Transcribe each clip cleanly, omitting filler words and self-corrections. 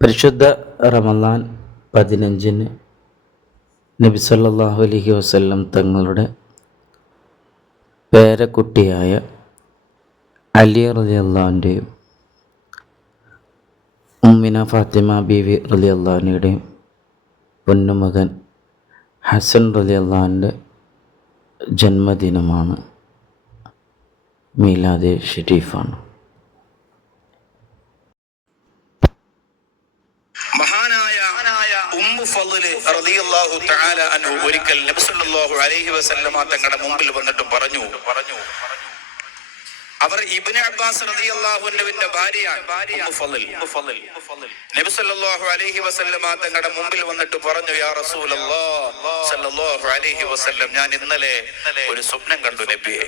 പരിശുദ്ധ റമളാൻ 15-ന് നബി സല്ലല്ലാഹു അലൈഹി വസല്ലം തങ്ങളുടെ പേരക്കുട്ടിയായ അലി റളിയല്ലാഹുവിൻ്റെയും ഉമ്മിന ഫാത്തിമ ബീവി റളിയല്ലാഹുവിൻ്റെയും പൊന്നുമകൻ ഹസൻ റളിയല്ലാഹുവിൻ്റെ ജന്മദിനമാണ്. മീലാദ് ഷരീഫാണ്. റളിയല്ലാഹു തആല അൻഹു ഒരിക്കൽ നബി സല്ലല്ലാഹു അലൈഹി വസല്ലമ തങ്ങളുടെ മുമ്പിൽ വന്നിട്ട് പറഞ്ഞു അവർ ഇബ്നു അബ്ബാസ് റളിയല്ലാഹു അൻഹുവിന്റെ ഭാര്യയാണ് നബി സല്ലല്ലാഹു അലൈഹി വസല്ലമ തങ്ങളുടെ മുമ്പിൽ വന്നിട്ട് പറഞ്ഞു, യാ റസൂലല്ലാഹ് സല്ലല്ലാഹു അലൈഹി വസല്ലം, ഞാൻ ഇന്നലെ ഒരു സ്വപ്നം കണ്ടു നബിയെ.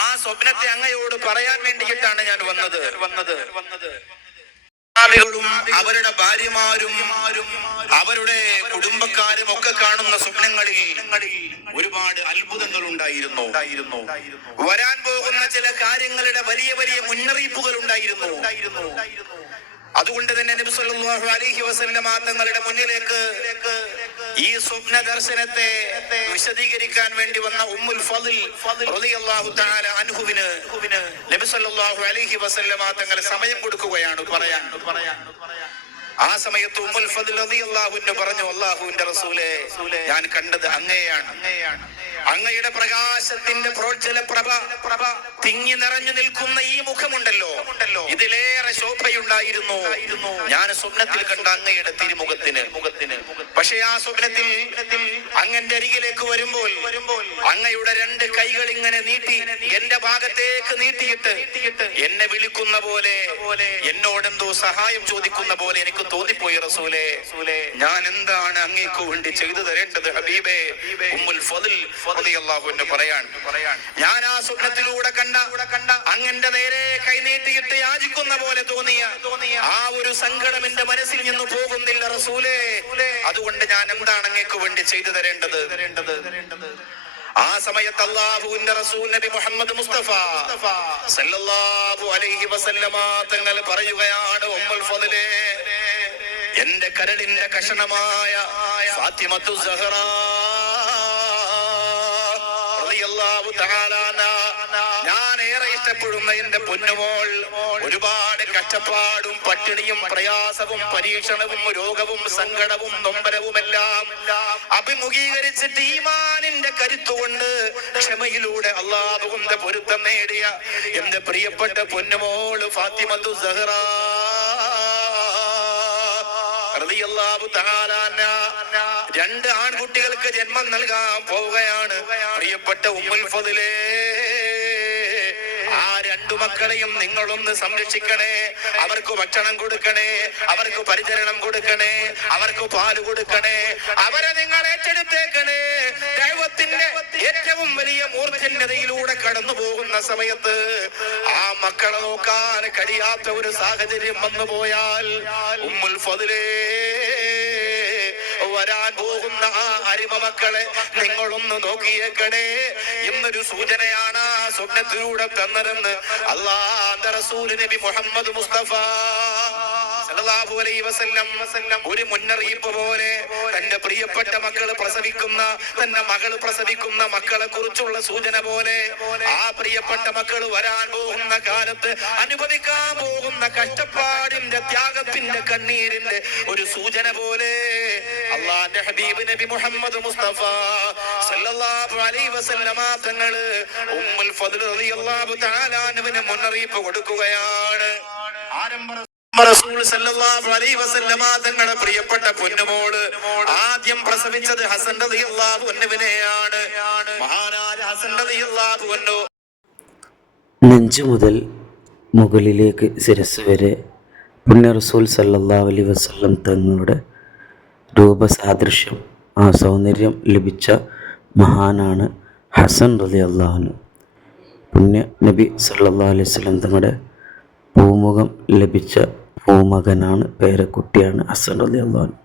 ആ സ്വപ്നത്തെ അങ്ങയോട് പറയാൻ വേണ്ടിയിട്ടാണ് ഞാൻ വന്നത്. അവരുടെ ഭാര്യമാരും അവരുടെ കുടുംബക്കാരും ഒക്കെ കാണുന്ന സ്വപ്നങ്ങളിൽ ഒരുപാട് അത്ഭുതങ്ങൾ ഉണ്ടായിരുന്നു. വരാൻ പോകുന്ന ചില കാര്യങ്ങളുടെ വലിയ വലിയ മുന്നറിയിപ്പുകൾ ഉണ്ടായിരുന്നു. അതുകൊണ്ട് തന്നെ നബി സല്ലല്ലാഹു അലൈഹി വസല്ലമ തങ്ങളുടെ മുന്നിലേക്ക് ഈ സ്വപ്ന ദർശനത്തെ വിശദീകരിക്കാൻ വേണ്ടി വന്ന ഉമ്മുൽ ഫളിൽ റളിയല്ലാഹു തആല അൻഹുവിന് നബി സല്ലല്ലാഹു അലൈഹി വസല്ലമ തങ്ങൾ സമയം കൊടുക്കുകയാണ് പറയാൻ. ആ സമയത്ത് ഉമ്മുൽ ഫളിൽ റളിയല്ലാഹു അൻഹു പറഞ്ഞു, അല്ലാഹുവിന്റെ റസൂലേ, ഞാൻ കണ്ടത് അങ്ങയെയാണ്. അങ്ങയുടെ പ്രകാശത്തിന്റെ പ്രോജ്വല പ്രഭ തിങ്ങി നിറഞ്ഞു നിൽക്കുന്ന ഈ മുഖമുണ്ടല്ലോ, ഇതിലേറെ ശോഭയുണ്ടായിരുന്നു ഞാൻ സ്വപ്നത്തിൽ കണ്ട അങ്ങയുടെ തിരുമുഖത്തിന്. പക്ഷേ ആ സ്വപ്നത്തിൽ അങ്ങന്റെ അരികിലേക്ക് വരുമ്പോൾ അങ്ങയുടെ രണ്ട് കൈകൾ ഇങ്ങനെ നീട്ടി എന്റെ ഭാഗത്തേക്ക് നീട്ടിയിട്ട് എന്നെ വിളിക്കുന്ന പോലെ, എന്നോടെന്തോ സഹായം ചോദിക്കുന്ന പോലെ എനിക്ക് തോന്നിപ്പോയി റസൂലേ. ഞാൻ എന്താണ് അങ്ങേക്ക് വേണ്ടി ചെയ്തു തരേണ്ടത് ഹബീബേ? ഉമ്മുൽ ഫളിൽ റളിയല്ലാഹു അൻഹു പറയാൻ, ഞാൻ ആ സ്വപ്നത്തിലൂടെ കണ്ട അങ്ങന്റെ നേരെ കൈനീട്ടിയിട്ട് യാചിക്കുന്ന പോലെ തോന്നിയ ആ ഒരു സങ്കടം എന്റെ മനസ്സിൽ നിന്ന് പോകുന്നില്ല റസൂലേ. അതുകൊണ്ട് ഞാൻ എന്താണ് അങ്ങേക്ക് വേണ്ടി ചെയ്തു തരേണ്ടത്? ആ സമയത്ത് അല്ലാഹുവിന്റെ റസൂൽ നബി മുഹമ്മദ് മുസ്തഫ സല്ലല്ലാഹു അലൈഹി വസല്ലമ തങ്ങൾ പറയുകയാണ്, ഉമ്മുൽ ഫളിലേ, എന്റെ കരളിന്റെ കഷണമായ ഫാത്തിമത്തു സഹറ റളിയല്ലാഹു തആല ഞാൻ ഏറെ ഇഷ്ടപ്പെടുന്ന എന്റെ പൊന്നുമോൾ ഒരുപാട് കഷ്ടപ്പാടും പട്ടിണിയും പ്രയാസവും പരീക്ഷണവും രോഗവും സങ്കടവും നൊമ്പരവുമെല്ലാം അഭിമുഖീകരിച്ചിട്ട് ഈമാനിന്റെ കരുത്തുകൊണ്ട് ക്ഷമയിലൂടെ അല്ലാഹുവിന്റെ പൊരുത്തം നേടിയ എന്റെ പ്രിയപ്പെട്ട പൊന്നുമോൾ ഫാത്തിമത്തു സഹറ റളിയല്ലാഹു തആല രണ്ട് ആൺകുട്ടികൾക്ക് ജന്മം നൽകാൻ പോവുകയാണ് പ്രിയപ്പെട്ട ഉമ്മുൽ ഫളിലേ. ആ രണ്ടു മക്കളെയും നിങ്ങളൊന്ന് സംരക്ഷിക്കണേ, അവർക്ക് ഭക്ഷണം കൊടുക്കണേ, അവർക്ക് പരിചരണം കൊടുക്കണേ, അവർക്ക് പാല് കൊടുക്കണേ, അവരെ നിങ്ങൾ ഏറ്റെടുത്തേക്കണേ. ദൈവത്തിന്റെ ഏറ്റവും വലിയ മൂർധന്യതയിലൂടെ കടന്നു പോകുന്ന സമയത്ത് ആ മക്കളെ നോക്കാൻ കഴിയാത്ത ഒരു സാഹചര്യം വന്നു പോയാൽ ഉമ്മുൽ ഫളിലേ, വരാൻ പോകുന്ന ആ അരിമ മക്കളെ നിങ്ങളൊന്ന് നോക്കിയേക്കണേ എന്നൊരു സൂചനയാണ് ആ സ്വപ്നത്തിലൂടെ തന്നതെന്ന് അല്ലാഹുവിന്റെ റസൂൽ നബി മുഹമ്മദ് മുസ്തഫ സല്ലല്ലാഹു അലൈഹി വസല്ലം ഒരു മുന്നറിയിപ്പ് പോലെ തന്റെ പ്രിയപ്പെട്ട മക്കള് പ്രസവിക്കുന്ന, തന്റെ മകൾ പ്രസവിക്കുന്ന മക്കളെ കുറിച്ചുള്ള സൂചന പോലെ ആ പ്രിയപ്പെട്ട മക്കൾ വരാൻ പോകുന്ന കാലത്ത് അനുഭവിക്കാൻ പോകുന്ന കഷ്ടപ്പാടിന്റെ ത്യാഗത്തിന്റെ കണ്ണീരിന്റെ ഒരു സൂചന പോലെ അല്ലാഹുവിന്റെ ഹബീബ് നബി മുഹമ്മദ് മുസ്തഫ സല്ലല്ലാഹു അലൈഹി വസല്ലമ തങ്ങള് ഉമ്മുൽ ഫളിൽ റളിയല്ലാഹു തആല അൻഹുവിന് മുന്നറിയിപ്പ് കൊടുക്കുകയാണ്. റസൂൽ സല്ലല്ലാഹു അലൈഹി വസല്ലമ തങ്ങളുടെ പ്രിയപ്പെട്ട പൊന്നുമോള് ആദ്യം പ്രസവിച്ചത് ഹസൻ റളിയല്ലാഹു അൻഹുവിനെയാണ്. മഹാനായ ഹസൻ റളിയല്ലാഹു അൻഹു നെഞ്ചു മുതൽ മുകളിലേക്ക് ശിരസ് വരെ പുണ്യ റസൂൽ സല്ലല്ലാഹു അലൈഹി വസല്ലം തങ്ങളുടെ രൂപസാദൃശ്യം, ആ സൗന്ദര്യം ലഭിച്ച മഹാനാണ് ഹസൻ റളിയല്ലാഹു അൻഹു. പുണ്യ നബി സല്ലല്ലാഹു അലൈഹി വസല്ലം തങ്ങളുടെ പൂമുഖം ലഭിച്ച പൂമകനാണ്, പേരക്കുട്ടിയാണ് ഹസൻ റളിയല്ലാഹു അൻഹു.